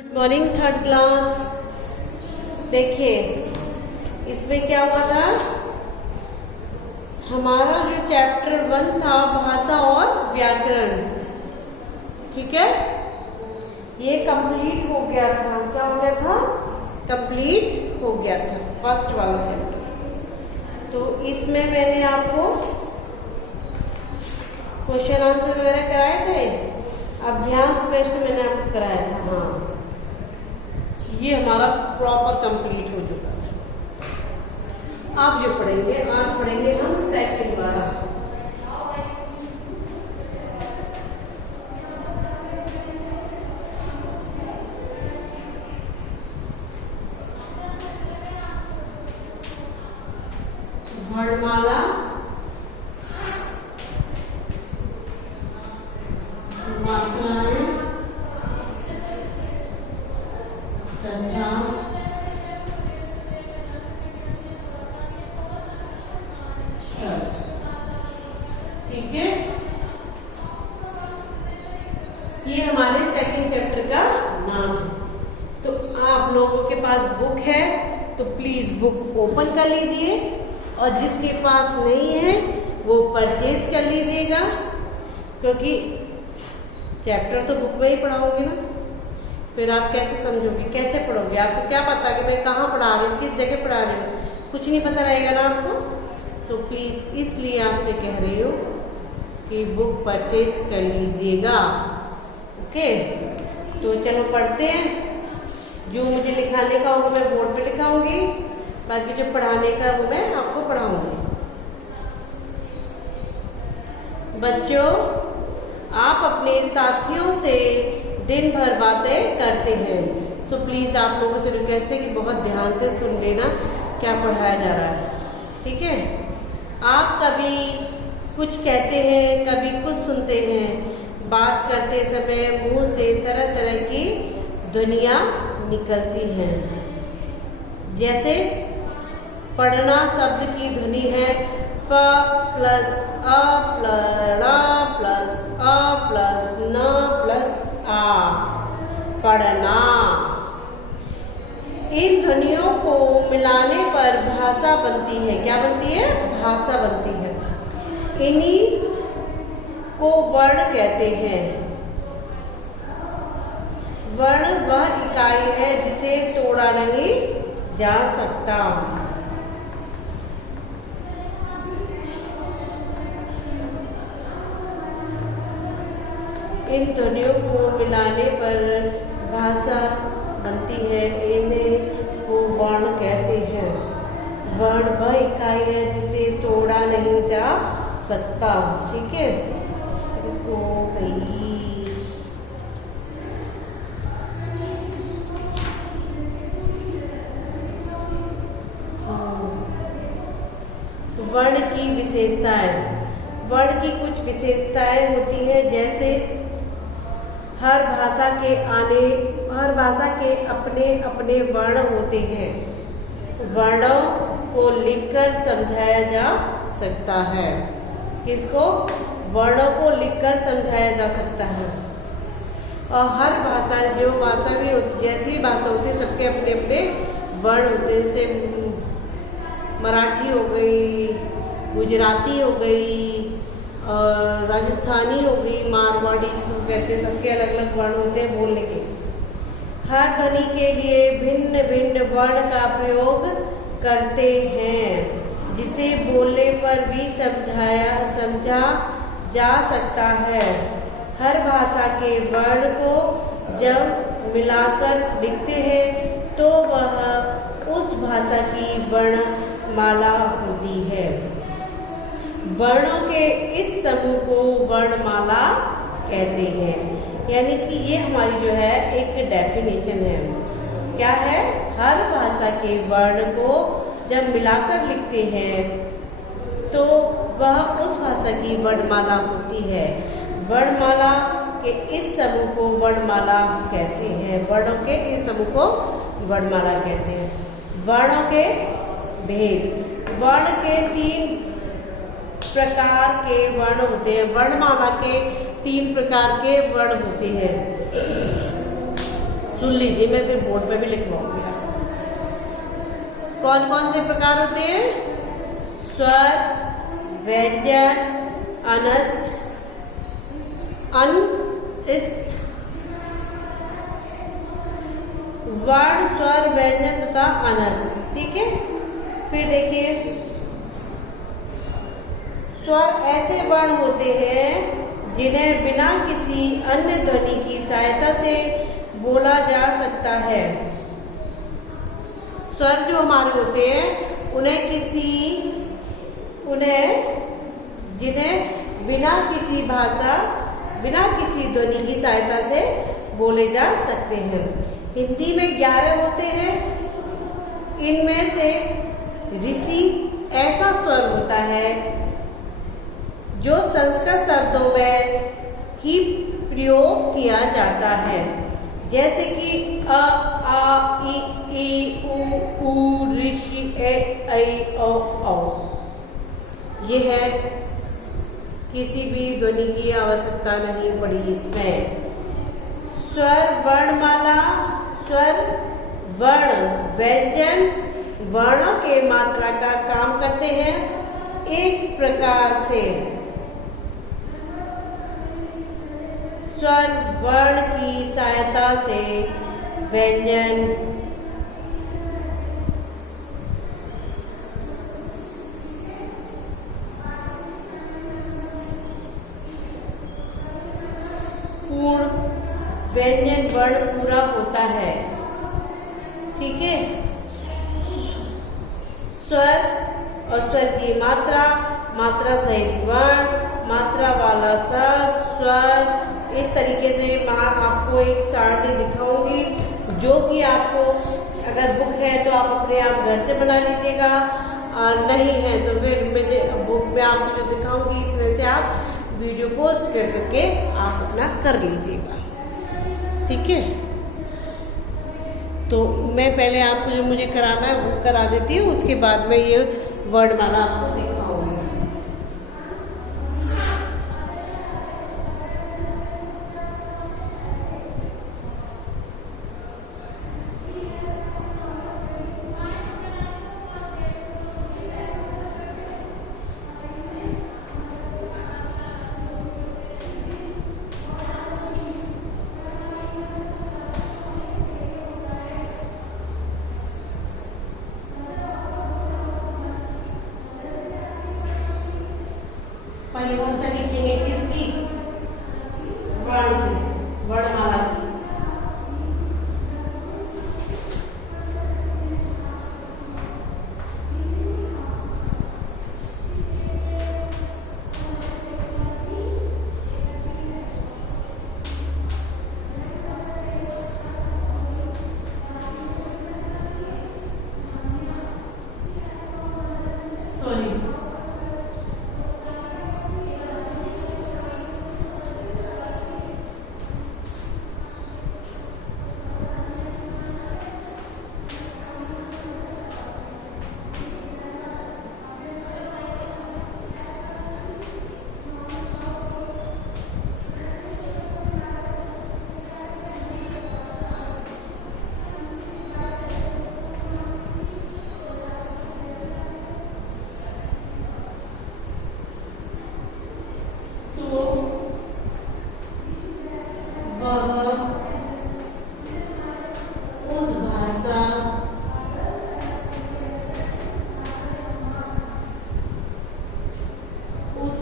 Good morning third class. देखिए इसमें क्या हुआ था, हमारा जो चैप्टर 1 था भाषा और व्याकरण, ठीक है, ये कंप्लीट हो गया था। क्या हो गया था? कंप्लीट हो गया था फर्स्ट वाला चैप्टर। तो इसमें मैंने आपको क्वेश्चन आंसर वगैरह कराए थे, अभ्यास प्रश्न मैंने आपको कराया था। हाँ, ये हमारा प्रॉपर कंप्लीट हो चुका है। आप जो पढ़ेंगे, आज पढ़ेंगे हम सेकंड वाला। वर्णमाला, मात्राएं तथा शब्द, ठीक है। ये हमारे सेकंड चैप्टर का नाम है। तो आप लोगों के पास बुक है तो प्लीज बुक ओपन कर लीजिए, और जिसके पास नहीं है वो परचेज कर लीजिएगा, क्योंकि चैप्टर तो बुक में ही पढ़ाऊंगी ना, फिर आप कैसे समझोगे, कैसे पढ़ोगे? आपको क्या पता कि मैं कहाँ पढ़ा रही हूँ, किस जगह पढ़ा रही हूँ, कुछ नहीं पता रहेगा ना आपको। सो प्लीज़ इसलिए आपसे कह रही हूँ कि बुक परचेज कर लीजिएगा, ओके। तो चलो पढ़ते हैं। जो मुझे लिखाने का होगा मैं बोर्ड पे लिखाऊंगी, बाकी जो पढ़ाने का वो मैं आपको पढ़ाऊंगी। बच्चों, आप अपने साथियों से दिन भर बातें करते हैं, सो प्लीज़ आप लोगों से रिक्वेस्ट है कि बहुत ध्यान से सुन लेना क्या पढ़ाया जा रहा है, ठीक है। आप कभी कुछ कहते हैं, कभी कुछ सुनते हैं। बात करते समय मुंह से तरह तरह की ध्वनियाँ निकलती हैं। जैसे पढ़ना शब्द की ध्वनि है प प्लस अ प्लस ड़ प्लस अ प्लस न प्लस आ, पढ़ना। इन ध्वनियों को मिलाने पर भाषा बनती है। क्या बनती है? भाषा बनती है। इन्हीं को वर्ण कहते हैं। वर्ण वह इकाई है जिसे तोड़ा नहीं जा सकता। इन ध्वनियों को मिलाने पर भाषा बनती है। इन्हें को वर्ण कहते हैं। वर्ण वह इकाई है जिसे तोड़ा नहीं जा सकता, ठीक है। रुको भाई, वर्ण की विशेषताएं। वर्ण की कुछ विशेषताएं होती हैं, जैसे हर भाषा के अपने अपने वर्ण होते हैं। वर्णों को लिखकर समझाया जा सकता है। किसको? वर्णों को लिखकर समझाया जा सकता है। और हर भाषा, जो भाषा भी होती, जैसी भी भाषा होती है, सबके अपने अपने वर्ण होते हैं। जैसे मराठी हो गई, गुजराती हो गई, और राजस्थानी हो गई, मारवाड़ी जिसको कहते हैं, सबके अलग अलग वर्ण होते हैं बोलने के। हर ध्वनि के लिए भिन्न भिन्न वर्ण का प्रयोग करते हैं, जिसे बोलने पर भी समझा जा सकता है। हर भाषा के वर्ण को जब मिलाकर लिखते हैं तो वह उस भाषा की वर्णमाला होती है। वर्णों के इस समूह को वर्णमाला कहते हैं। यानी कि ये हमारी जो है एक डेफिनेशन है। क्या है? हर भाषा के वर्ण को जब मिलाकर लिखते हैं तो वह उस भाषा की वर्णमाला होती है। वर्णमाला के इस समूह को वर्णमाला कहते हैं। वर्णों के इस समूह को वर्णमाला कहते हैं। वर्णों के भेद। वर्ण के 3 प्रकार के वर्ण होते हैं। वर्णमाला के 3 प्रकार के वर्ण होते हैं। चुन लीजिए, मैं फिर बोर्ड पे भी लिखवाऊंगी आप। कौन कौन से प्रकार होते हैं? स्वर, व्यंजन, अनस्त, अनस्त, वर्ण, स्वर, व्यंजन तथा अनस्त। ठीक है, फिर देखिए, स्वर ऐसे वर्ण होते हैं जिन्हें बिना किसी अन्य ध्वनि की सहायता से बोला जा सकता है। स्वर जो हमारे होते हैं जिन्हें बिना किसी भाषा, बिना किसी ध्वनि की सहायता से बोले जा सकते हैं। हिंदी में 11 होते हैं। इनमें से ऋषि ऐसा स्वर होता है जो संस्कृत शब्दों में ही प्रयोग किया जाता है, जैसे कि अ, आ, ई, उ, ऋषि, ए, ऐ, औ। ये है, किसी भी ध्वनि की आवश्यकता नहीं पड़ी इसमें। स्वर वर्णमाला, स्वर वर्ण व्यंजन वर्णों के मात्रा का काम करते हैं। एक प्रकार से स्वर वर्ण की सहायता से व्यंजन पूर्ण व्यंजन वर्ण पूरा होता है। ठीक है, स्वर और स्वर की मात्रा, मात्रा सहित वर्ण, मात्रा वाला शब्द, स्वर, इस तरीके से मैं आपको एक सारणी दिखाऊंगी, जो कि आपको अगर बुक है तो आप अपने आप घर से बना लीजिएगा, और नहीं है तो फिर मुझे बुक में आपको जो दिखाऊंगी इसमें से आप वीडियो पोस्ट कर करके आप अपना कर लीजिएगा। ठीक है, तो मैं पहले आपको जो मुझे कराना है वो करा देती हूँ, उसके बाद में ये वर्णमाला आपको दिखाऊंगी। परिभाषा लिखेंगे किसकी? वर्ण की, वर्णमाला की।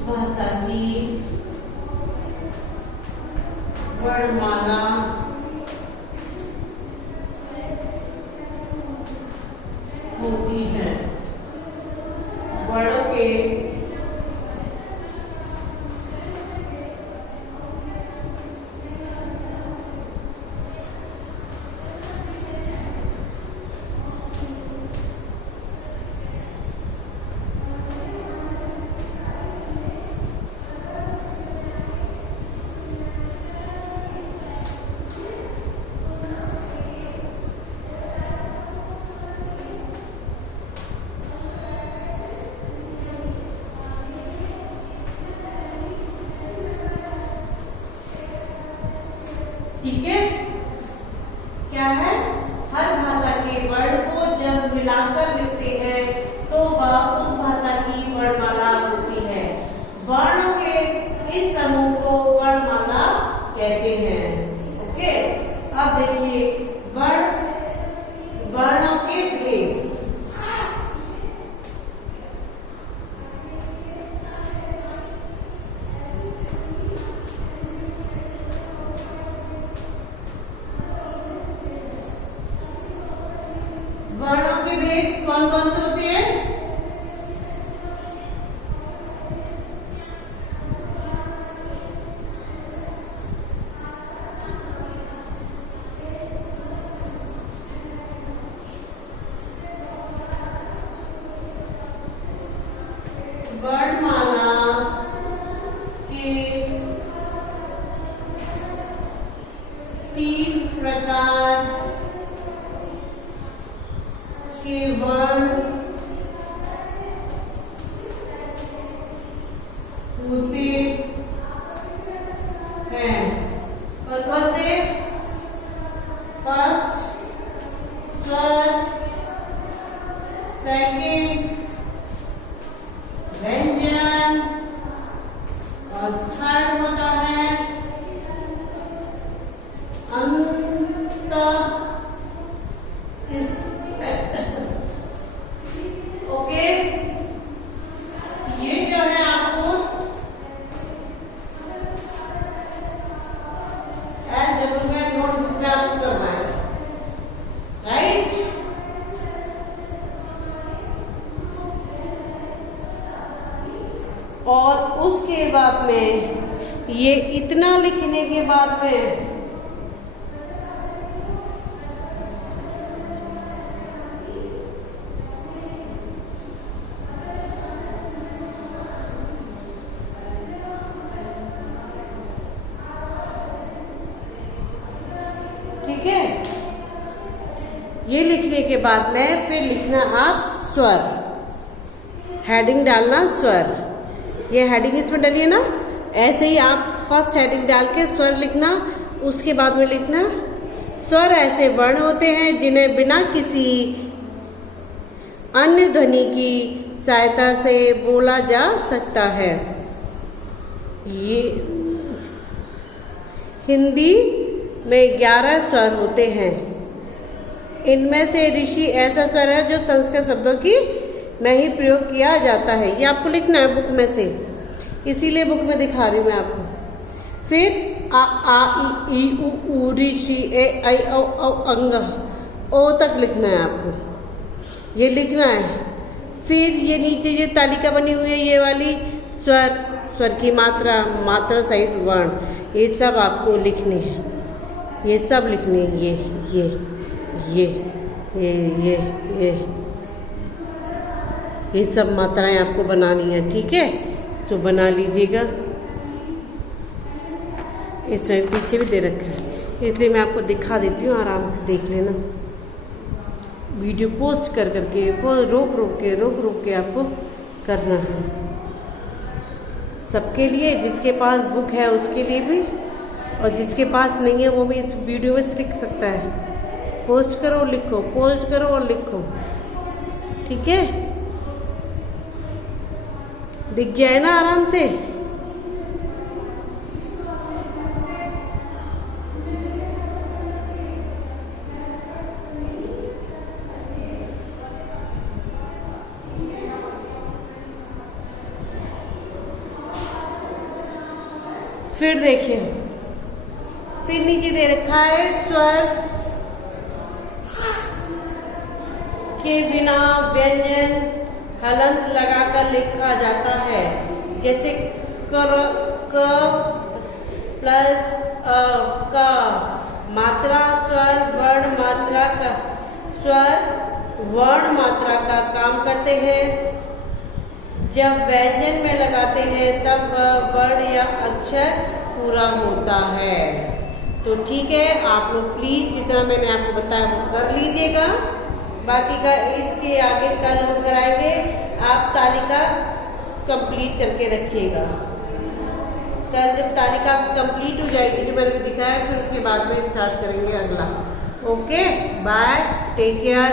भाषा की वर्णमाला होती है। वर्णों के अल्फाबेट कौन कौन से होते हैं? वर्णमाला के 3 प्रकार के वर्ण होते हैं। कौन से? फर्स्ट स्वर, सेकंड व्यंजन और थर्ड होता है अंत। ओके, ये जो है आपको एज डेवलपमेंट नोटबुक में आपको करना है, राइट? और उसके बाद में ये इतना लिखने के बाद में ठीक है, ये लिखने के बाद में फिर लिखना आप स्वर, हेडिंग डालना स्वर। ये हेडिंग इसमें डालिए ना, ऐसे ही आप फर्स्ट हेडिंग डाल के स्वर लिखना, उसके बाद में लिखना स्वर ऐसे वर्ण होते हैं जिन्हें बिना किसी अन्य ध्वनि की सहायता से बोला जा सकता है। ये हिंदी में 11 स्वर होते हैं। इनमें से ऋषि ऐसा स्वर है जो संस्कृत शब्दों की में ही प्रयोग किया जाता है। ये आपको लिखना है बुक में से, इसीलिए बुक में दिखा रही हूँ मैं आपको। फिर आ आ ई उ ऋषि ए ऐ औ औ अंग ओ तक लिखना है आपको, ये लिखना है। फिर ये नीचे ये तालिका बनी हुई है, ये वाली स्वर, स्वर की मात्रा, मात्रा सहित वर्ण, ये सब आपको लिखने हैं। ये सब लिखने हैं, ये ये सब मात्राएं आपको बनानी है, ठीक है? तो बना लीजिएगा। इसमें पीछे भी दे रखा है, इसलिए मैं आपको दिखा देती हूँ, आराम से देख लेना। वीडियो पोस्ट कर करके रोक के आपको करना है। सबके लिए, जिसके पास बुक है उसके लिए भी, और जिसके पास नहीं है वो भी इस वीडियो में से लिख सकता है। पोस्ट करो लिखो, पोस्ट करो और लिखो, ठीक है? दिख गया है ना आराम से? फिर देखिए, फिर नीचे दे रखा है स्वर के बिना व्यंजन हलंत लगाकर लिखा जाता है, जैसे क प्लस क। मात्रा स्वर वर्ण मात्रा का, स्वर वर्ण मात्रा का काम करते हैं। जब व्यंजन में लगाते हैं तब वह वर्ण या अक्षर पूरा होता है। तो ठीक है, आप लोग प्लीज़ जितना मैंने आपको बताया वो कर लीजिएगा। बाकी का इसके आगे कल हम कराएंगे, आप तालिका कंप्लीट करके रखिएगा। कल जब तालिका कंप्लीट हो जाएगी जो मैंने दिखाया, फिर उसके बाद में स्टार्ट करेंगे अगला। Okay, bye, take care.